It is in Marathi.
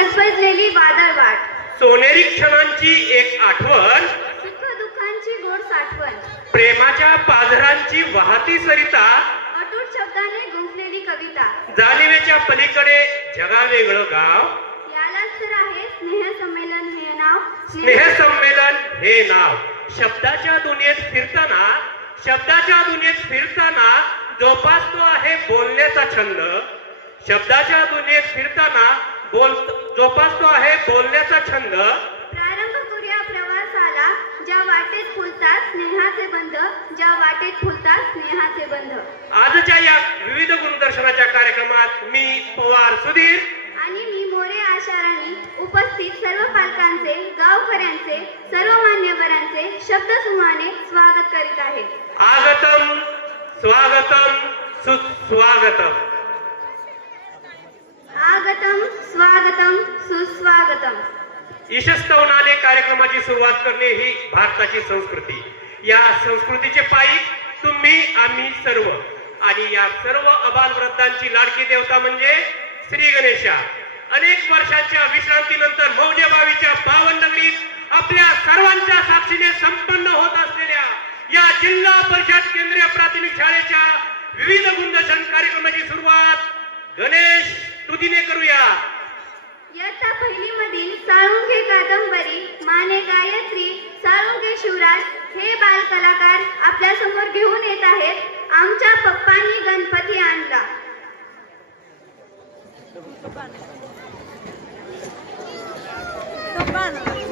गजबजलेली वादळवाट, सोनेरी क्षणांची एक आठवण, सुख दुःखांची गोड साठवण, प्रेमाच्या पाझरांची वाहती सरिता, अटूट शब्दाने गुंफलेली कविता, जाणिवेच्या पलीकडे जगा वेगळं गाव, यालाच तर आहे स्नेह संमेलन हे नाव. स्नेह संमेलन हे नाव. शब्दाच्या दुनियेत फिरताना जोपासतो आहे बोलण्याचा छंद, शब्दाच्या दुनियेत फिरताना जोपासतो आहे बोलण्याचा छंद. प्रारंभ करूया प्रवासाला, ज्या वाटेत फुलतात स्नेहाचे बंध, ज्या वाटेत फुलतात स्नेहाचे बंध. आजच्या या विविध गुणदर्शनाच्या कार्यक्रमात मी पवार सुधीर आणि मी मोरे आशा राणी उपस्थित सर्व पालकांचे, गावकऱ्यांचे, सर्व मान्यवरांचे शब्दसमूहाने स्वागत करीत आहे. आगतम स्वागतम सुस्वागतम. आगतम स्वागतम सुस्वागतम. ईशस्तवनाने कार्यक्रमाची सुरुवात करणे ही भारताची संस्कृती. या संस्कृतीचे पायी तुम्ही आम्ही सर्व, आणि या सर्व अबालवृद्धांची लाडकी देवता म्हणजे श्री गणेशा. अनेक वर्षांच्या विश्रांतीनंतर मौजेबावीच्या पावननगरीत आपल्या सर्वांच्या साक्षीने संपन्न होत असलेल्या या जिल्हा परिषद केंद्रीय प्राथमिक शाळेच्या विविध गुणदर्शन कार्यक्रमाची सुरुवात गणेश स्तुतीने करूया. इयत्ता पहिली मधील साळुंखे कादंबरी माने गायत्री साळुंखे शिवराज हे बाल कलाकार आपल्या समोर घेऊन येत आहेत. आमच्या पप्पांनी गणपती आणला. Campana.